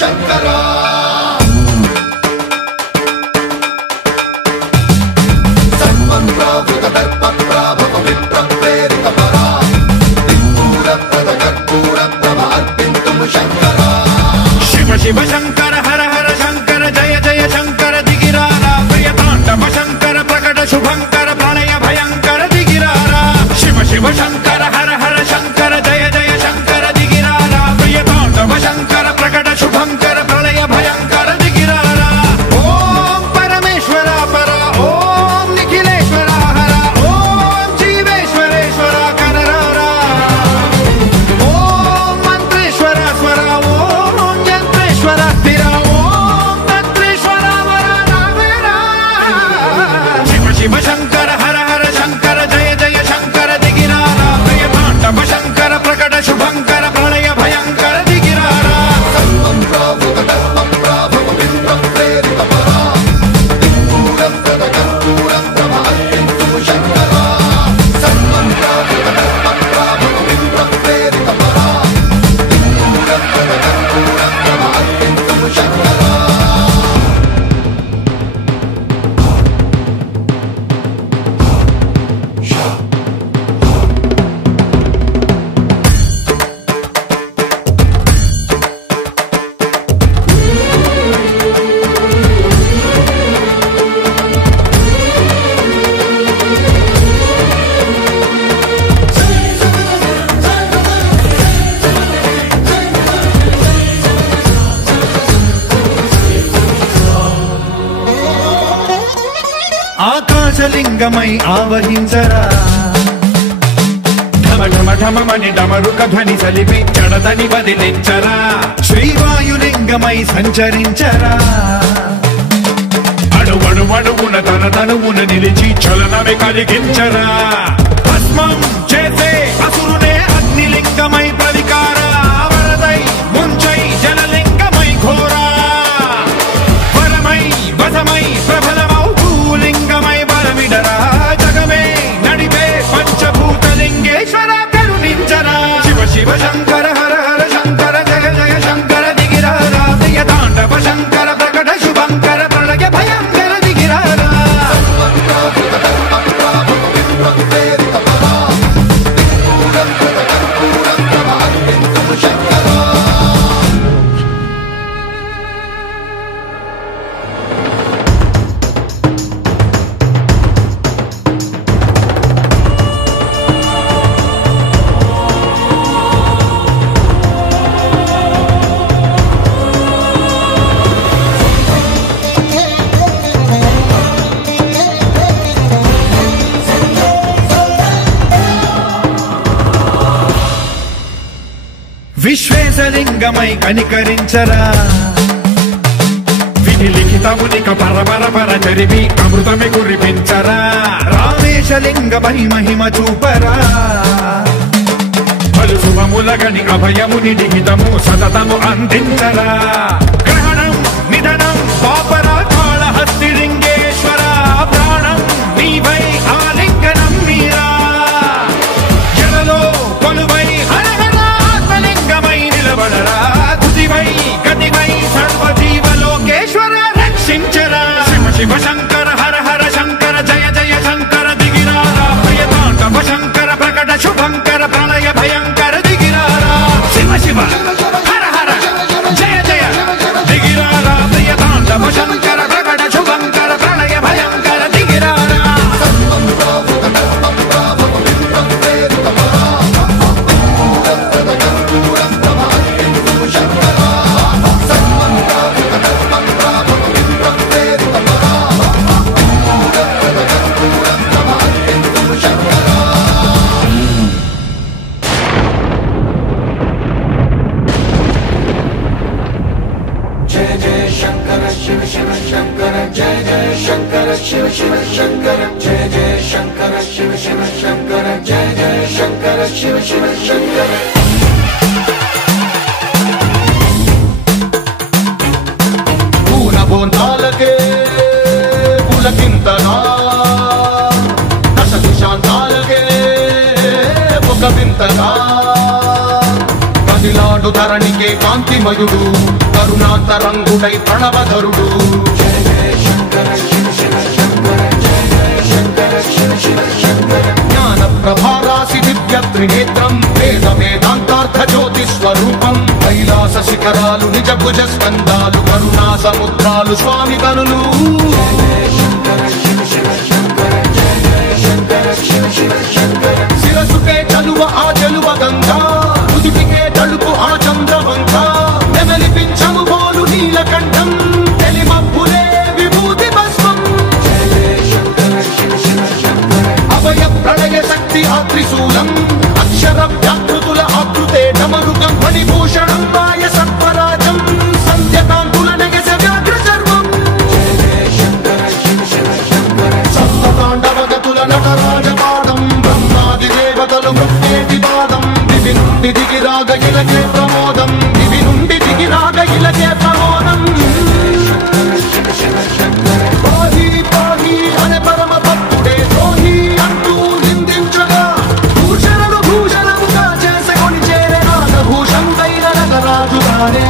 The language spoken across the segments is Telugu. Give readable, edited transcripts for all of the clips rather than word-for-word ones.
शंकरा सर्वं दर्पप्राभव विप्रप्रेरितपरा दिक्पूरप्रदकर्पूरप्रभ अर्पिन्तुं शंकरा शिव शिव शंकर हर हर शंकर जय जय शंकर दिगिरारा प्रियतांडव शंकर प्रकट शुभंकर प्रणय भयंकर दिगिरारा शिव शिव शंकर हर हर शंकर जय जय शंकर दिगिरारा प्रियतांडव शंकर प्रकट शुभंकर प्रणय भयंकर दिगिरारा ओम परमेश्वरा परा ओम निखिलेश्वरा हरा ओम जीवेश्वरेश्वरा कररारा ओम मंत्रेश्वरा स्वरा ओम यंत्रेश्वरा स्थिरा ओम तंत्रेश्वरा वरा नावेरा शिव शिव शंकर हर हर शंकर जय जय शंकर दिगिरारा प्रियतांडव शंकर प्रकट शुभंकर प्रणय भयंकर दिगिरारा सर्वं प्राभव विप्रप्रेरितपरा दिक्पूरप्रदकर्पूरप्रभ अर्पिन्तुं शंकरा सर्वं प्राभव विप्रप्रेरितपरा दिक्पूरप्रदकर्पूरप्रभ अर्पिन्तुं शंकरा ఆకాశలింగమై ఆవహించరా ఢమ ఢమ ఢమమని డమరుక ధ్వని సలిపి జడదని వదిలించరా శ్రీవాయులింగమై సంచరించరా అణువణువున తన తనువున నిలిచి చలనమే కలిగించరా భస్మం చేసే అసురునే అగ్నిలింగమై ప్రవికార వరదై ముంచై జలలింగమై ఘోరా వరమై వసమై ప్రబలమౌ భూలింగమై బలమిడరా జగమే నడిపే పంచభూతలింగేశ్వర కరుణించరా శివ శివ శంకర హర హర శంకర జయ జయ శంకర దిగిరారా ప్రియతాండవ శంకర ప్రకట శుభంకర ప్రళయ భయంకర దిగిరారా सर्वं प्राभव विप्रप्रेरितपरा दिक्पूरप्रदकर्पूरप्रभ अर्पिन्तुं शंकरा విశ్వేశలింగమై కనికరించరా విధి లిఖితమునిక పరపర పర చరివి అమృతమి కురిపించరా రామేశలింగమై మహిమ చూపరా పలు శుభములగని అభయముని లిఖితము సతతము అందించరా గ్రహణం నిధనం పాపరా కాళహస్తిలింగేశ్వర ప్రాణం నీవై ఆలింగనం మీరా జలలో కొలువై హర హర ఆత్మలింగమై నిలబడరా తుదివై గతివై సర్వజీవలోకేశ్వర రక్షించరా శివ శివ శంకర హర హర శంకర జయ జయ శంకర దిగిరారా ప్రియతాండవ శంకర ప్రకట శుభంకర ప్రళయ భయంకర దిగిరారా శివ శివ హర హర జయ జయ దిగిరారా ప్రియతాండవ శంకర ప్రకట శుభంకర ప్రళయ భయంకర దిగిరారా सर्वं प्राभव विप्रप्रेरितपरा दिक्पूरप्रदकर्पूरप्रभ अर्पिन्तुं शंकरा सर्वं प्राभव विप्रप्रेरितपरा दिक्पूरप्रदकर्पूरप्रभ अर्पिन्तुं शंकरा जय जय शंकर शिव शिव शंकर जय जय शंकर शिव शिव शंकर जय जय शंकर शिव शिव शंकर जय जय शंकर शिव शिव शंकर पूर्ण बोंतालके पुलकिंतना दश दिशांतालके मुख विंतना కదిలాడు ధరణికే కాంతి మహిమయుడు కరుణాతరంగుడై ప్రణవధరుడు జయ జయ శంకర శివ శివ శంకర జయ జయ శంకర శివ శివ శంకర జ్ఞాన ప్రభారాసి దివ్య త్రినేత్రం వేద వేదాంతార్థ జ్యోతి స్వరూపం కైలాస శిఖరాలు నిజ భుజ స్కందాలు కరుణా సముద్రాలు స్వామి కనులు శిరసుకే చలువ ఆ చలువ గంగా ఉదిటికే తలుపు ఆ చంద్రవంక నెమలిపించము బోలు నీలకంఠం తెలిమప్పులే విభూతి భస్మం అభయ ప్రళయ శక్తి ఆ త్రిశూలం అక్షర వ్యాకృతుల ఆకృతే డమరుగం మణిభూషణం మాయ సర్పరాజం సంధ్యకాంతుల నగస వ్యాఘ్ర సర్వం సప్తతాండవగతుల నటరాజపాదం బ్రహ్మాది దేవతలు మృత్యేటి పాదం దివి నుండి దిగిరాగ ఇలకే ప్రమోదం దివి నుండి దిగిరాగ ఇలకే ప్రమోదం పాహి పాహి అనే పరమ భక్తుడే ద్రోహి అంటూ నిందించగా భూషణను భూషణముగా చేసుకొని చేరే నాగభూషం దైన నగరాజుగానే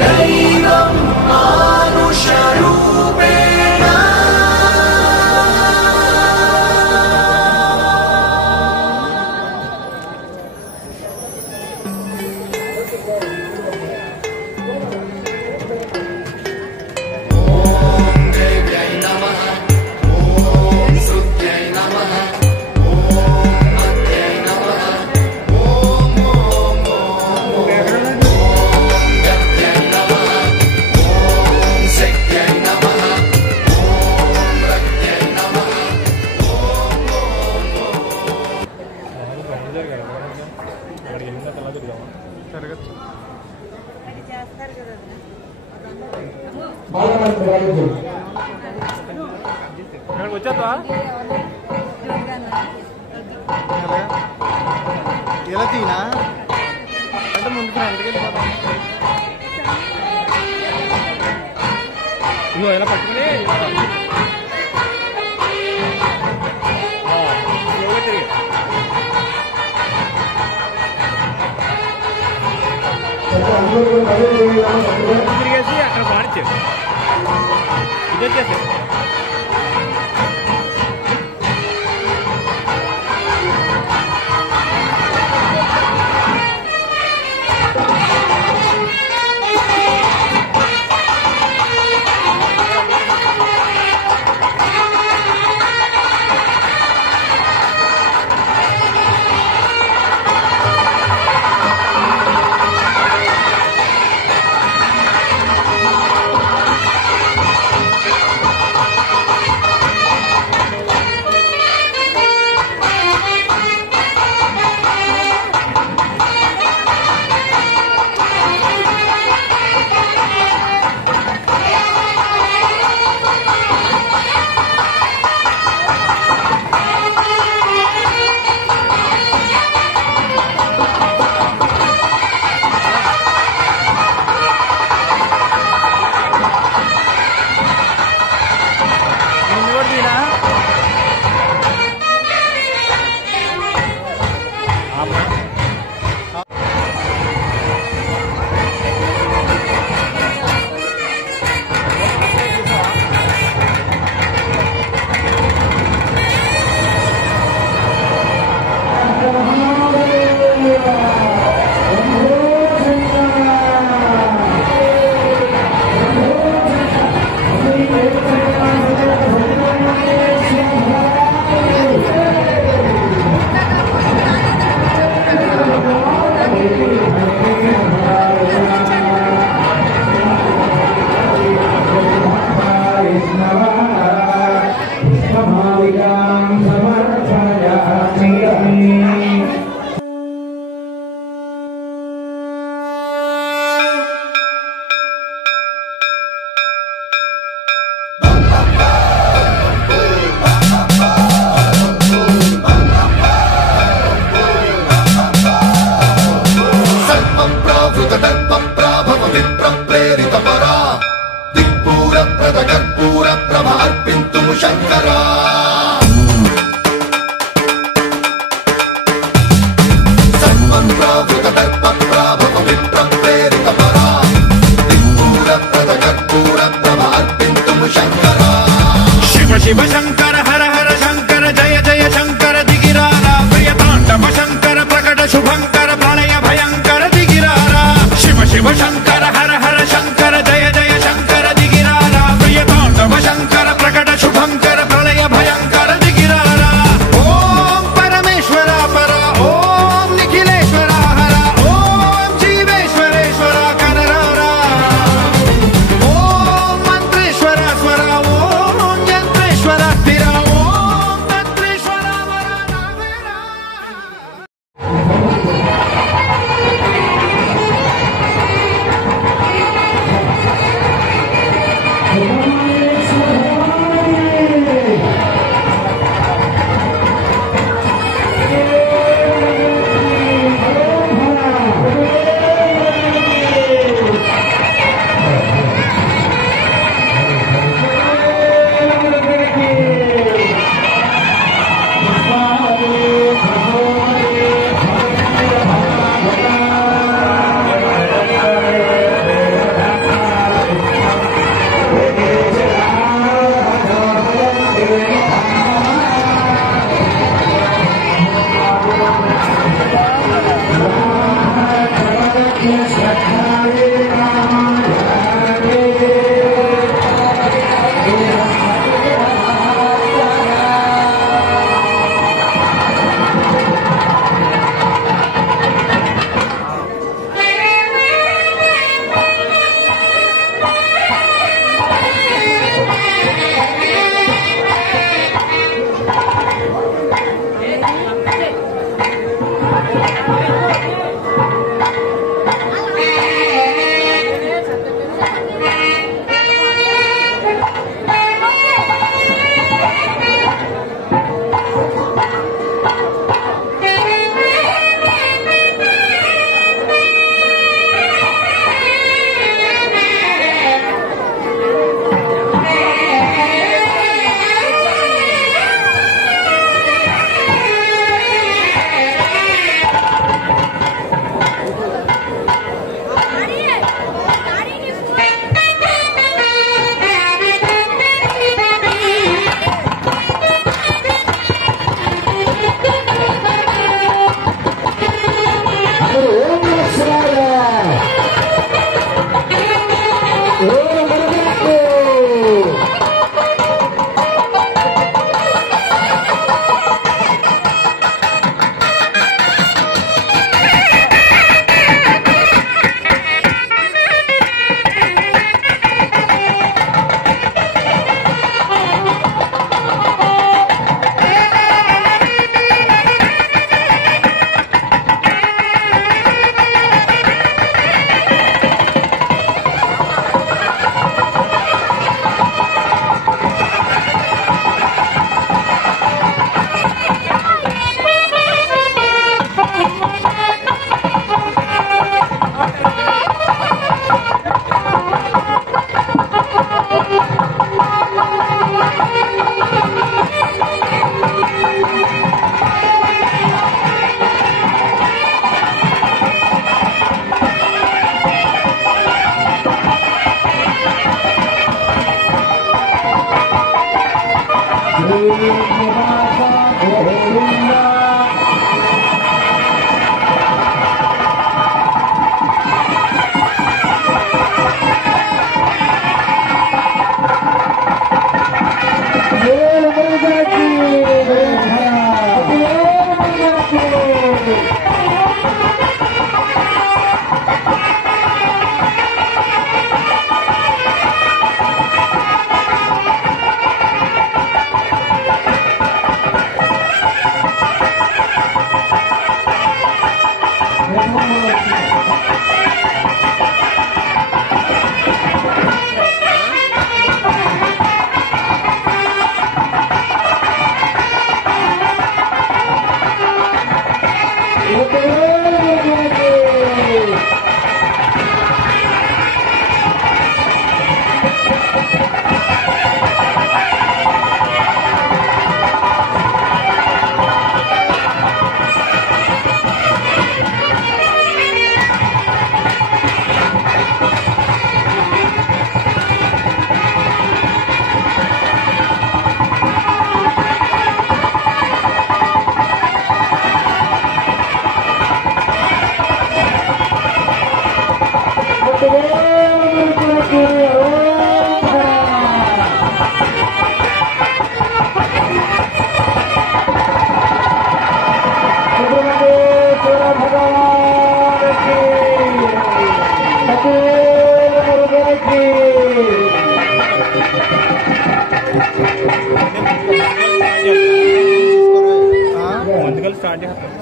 దైవం మానుష రూపేణ ఓం దేవ్యై నమః ఓం శృత్యై నమః ఓం మత్యై నమః ఓం ఓం ఓం ఓం గత్యై నమః ఓం శక్త్యై నమః ఓం రక్త్యై నమః వచ్చేద్దా ఎలా తీనా అంటే ముందుకు ఎందుకెళ్ళిపోతాం ఇగో ఇలా పట్టుకుని తిరిగి తిరిగేసి అక్కడ మాడిచ్చాడు ఇది వచ్చేసి శంకరా సర్వం ప్రావృత దర్ప శివ శంకర హర హర శంకర జయ జయ శంకర దిగిరారా ప్రియ తాండవ శంకర ప్రకట శుభంకర ప్రళయ భయంకర దిగిరారా శివ శివ శంకర హర హర శంకర జయ జయ శంకర దిగిరారా ప్రియ తాండవ శంకర ప్రకట శుభంకర ప్రళయ భయంకర దిగిరారా ఓం పరమేశ్వర పర ఓం నిఖిలేశ్వర హర ఓం జీవేశ్వరేశ్వర కనరారా ఓం మంత్రేశ్వర స్వర ఓం యంత్రేశ్వర స్థిర ఓం తంత్రేశ్వర వర నావేరా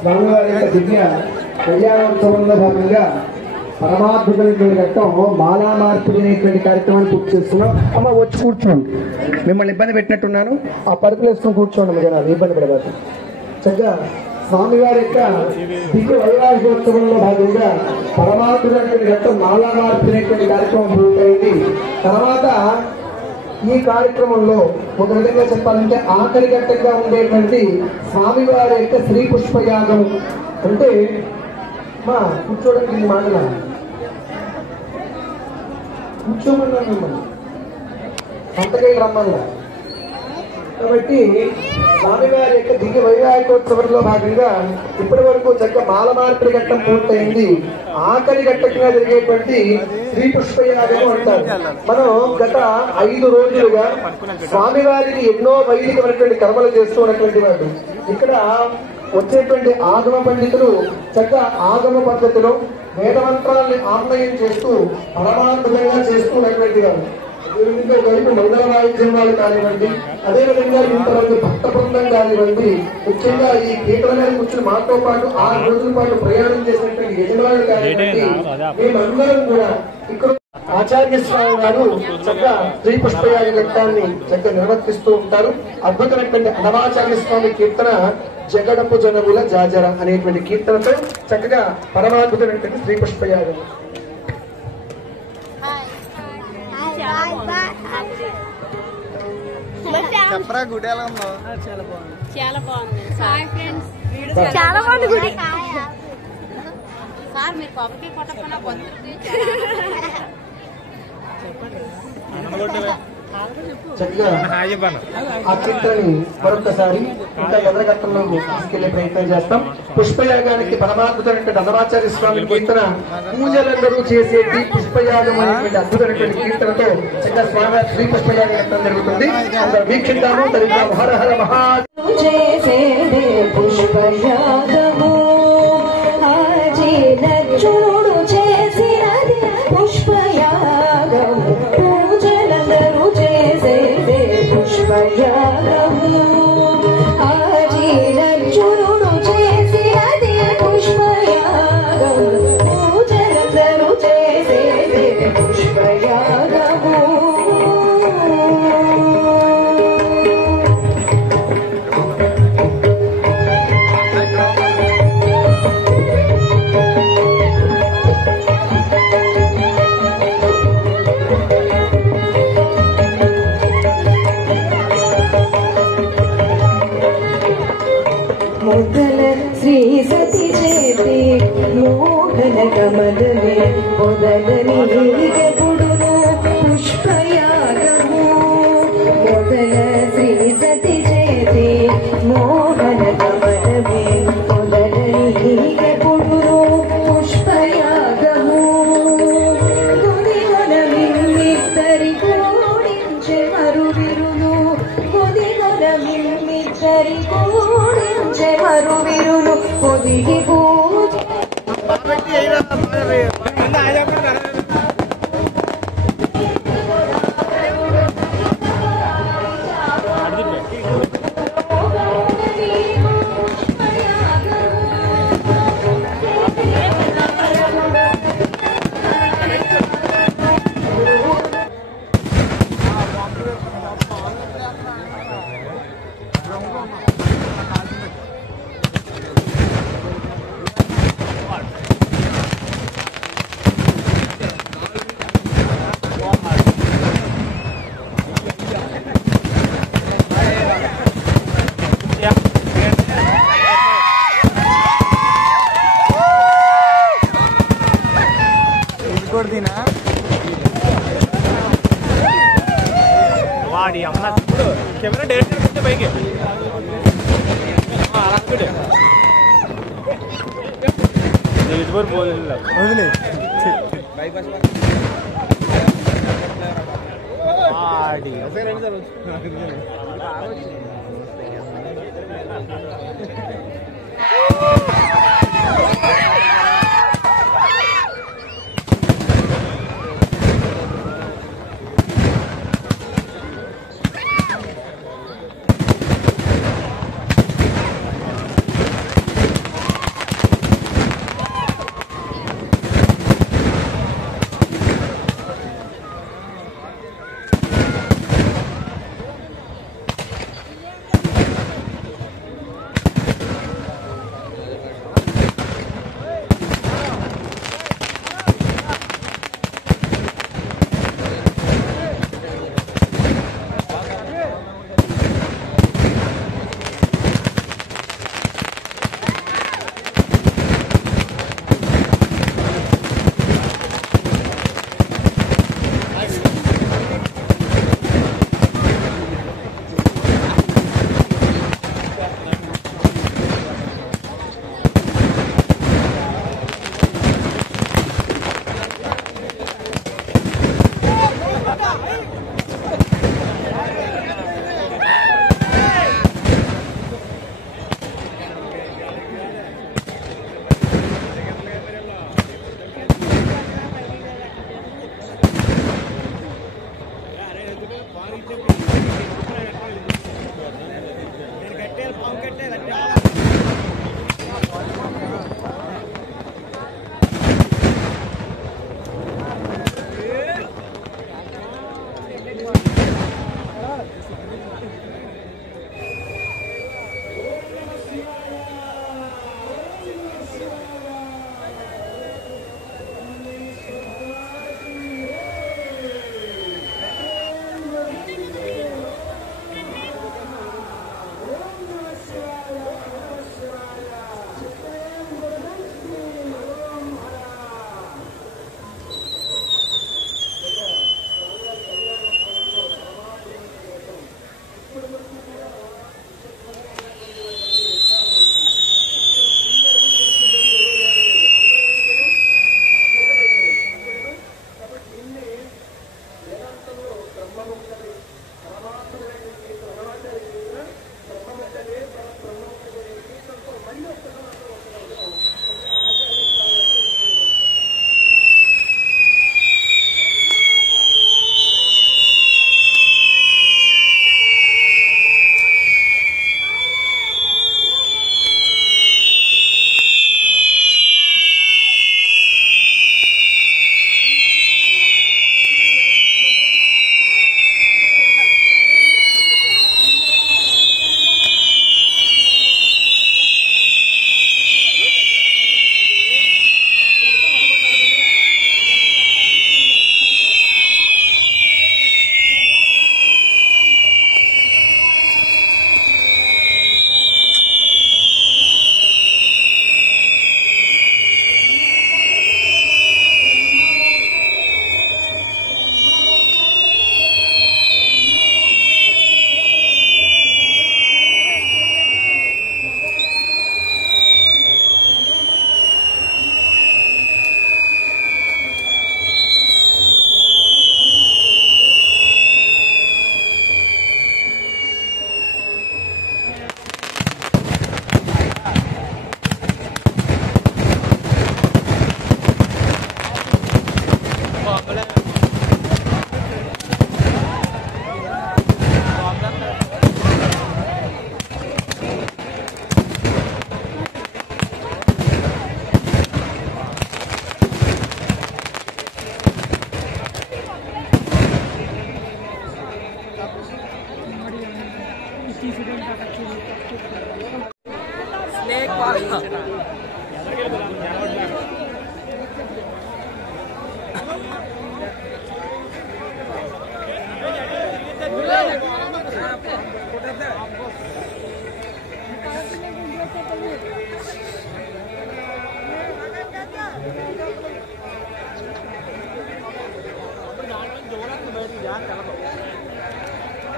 స్వామివారి యొక్క దివ్య కళ్యాణోత్సవంలో భాగంగా పరమాద్భుతమైనటువంటి ఘట్టం మాలా మార్పిడి అనేటువంటి కార్యక్రమాన్ని పూర్తి చేస్తున్నాం. అమ్మ వచ్చి కూర్చోండి, మిమ్మల్ని ఇబ్బంది పెట్టినట్టున్నాను, ఆ పరుపులు వేసుకొని కూర్చోండి జనాలు, ఇబ్బంది పడబాదు. చక్కగా స్వామివారి యొక్క దివ్య వైవాహికోత్సవంలో భాగంగా పరమాద్భుతమైనటువంటి ఘట్టం మాలా మార్పిడి అనేటువంటి కార్యక్రమం పూర్తయింది. తర్వాత ఈ కార్యక్రమంలో ఒక విధంగా చెప్పాలంటే ఆఖరి ఘట్టంగా ఉండేటువంటి స్వామివారి యొక్క శ్రీ పుష్పయాగం అంటే మా కూర్చోడానికి మాటలా కూర్చోమన్నా మిమ్మల్ని అంతకై రమ్మన్నా. కాబట్టి స్వామివారి యొక్క దివ్య వైవాహికోత్సవంలో భాగంగా ఇప్పటి వరకు చక్కగా మాల మార్పిడి ఘట్టం పూర్తయింది. ఆఖరి ఘట్టంగా జరిగేటువంటి శ్రీ పుష్పయాగం అంటారు. మనం గత 5 రోజులుగా స్వామివారికి ఎన్నో వైదికమైనటువంటి కర్మలు చేస్తూ ఉన్నటువంటి వాడు. ఇక్కడ వచ్చేటువంటి ఆగమ పండితులు చక్కగా ఆగమ పద్ధతిలో వేదమంత్రాన్ని ఆన్లయం చేస్తూ పరమాద్భుతంగా చేస్తూ ఉన్నటువంటి వారు. వైపు మంగళ వాయిద్యం వాళ్ళు కానివ్వండి, అదేవిధంగా ఇంతమంది భక్త బృందం కానివ్వండి, ముఖ్యంగా ఈ పీటల మీద కూర్చుని మాతో పాటు 6 రోజుల పాటు ప్రయాణం చేసినటువంటి యజమానులు కానివ్వండి, మేమందరం కూడా ఇక్కడ ఆచార్య స్వామి గారు చక్కగా శ్రీ పుష్పయాగ ఘట్టాన్ని చక్కగా నిర్వర్తిస్తూ ఉంటారు. అద్భుతమైనటువంటి అనవాచార్య స్వామి కీర్తన జగడపు జనముల జాజర అనేటువంటి కీర్తనతో చక్కగా పరమాద్భుతమైనటువంటి శ్రీ పుష్పయాగం. చాలా బాగుంది గుడి. సార్ మీరు కొబ్బరికి కొట్టకుండా చక్కగా ఆ కీర్తనని మరొకసారి ఇంకా ఎదరగట్టంలో తీసుకెళ్లే ప్రయత్నం చేస్తాం. పుష్పయాగానికి పరమాద్భుతమైనటువంటి అన్నమాచార్య స్వామి కీర్తన పూజలందరూ చేసేటి పుష్పయాగం అనేటువంటి అద్భుతమైనటువంటి కీర్తనతో చక్కగా స్వామి శ్రీ పుష్పయాగ ఘట్టం జరుగుతుంది. అందరూ వీక్షిద్దాము. తల్లి హర హర మహా పుష్పయాగము చూడు చేసినది పుష్పయాగము పూజలందరూ చేసేదే పుష్పయాగము ఆజీనచురుడు చేసినది పుష్పయాగము పూజలందరూ చేసేదే పుష్పయాగము. మొదల శ్రీ సతి చేతి మోహన కమలమే మొదలని గడును పుష్పయాగము మొదల శ్రీ సతి చేతి మోహన కమలమే మొదలని గడును పుష్పయాగము కొదిగొన మిమ్మిద్దరి కోడించే మరువిరును కొదిగొన మిమ్మిద్దరి మరువిరులు పొదిగి పూజ వాడి అమ్మ ఇప్పుడు కెమెరా డైరెక్ట్ పెడితే పైకి వదిలే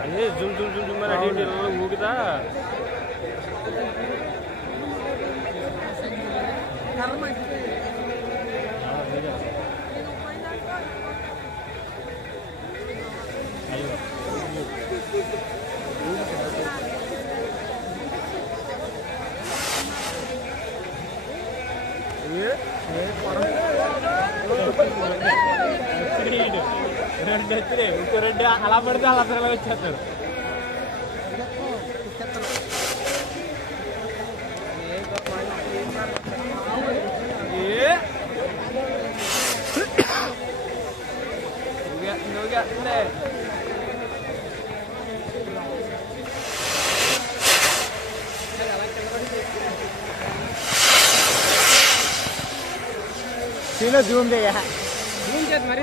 అదే జూమ్ జూమ్ జూమ్ జూమ్ అని అడిగి ఊగుతా రెండు అలా పడితే అలా పిల్లలు వచ్చేస్తారు. జూమ్ చేయ జూమ్ చేసి మరి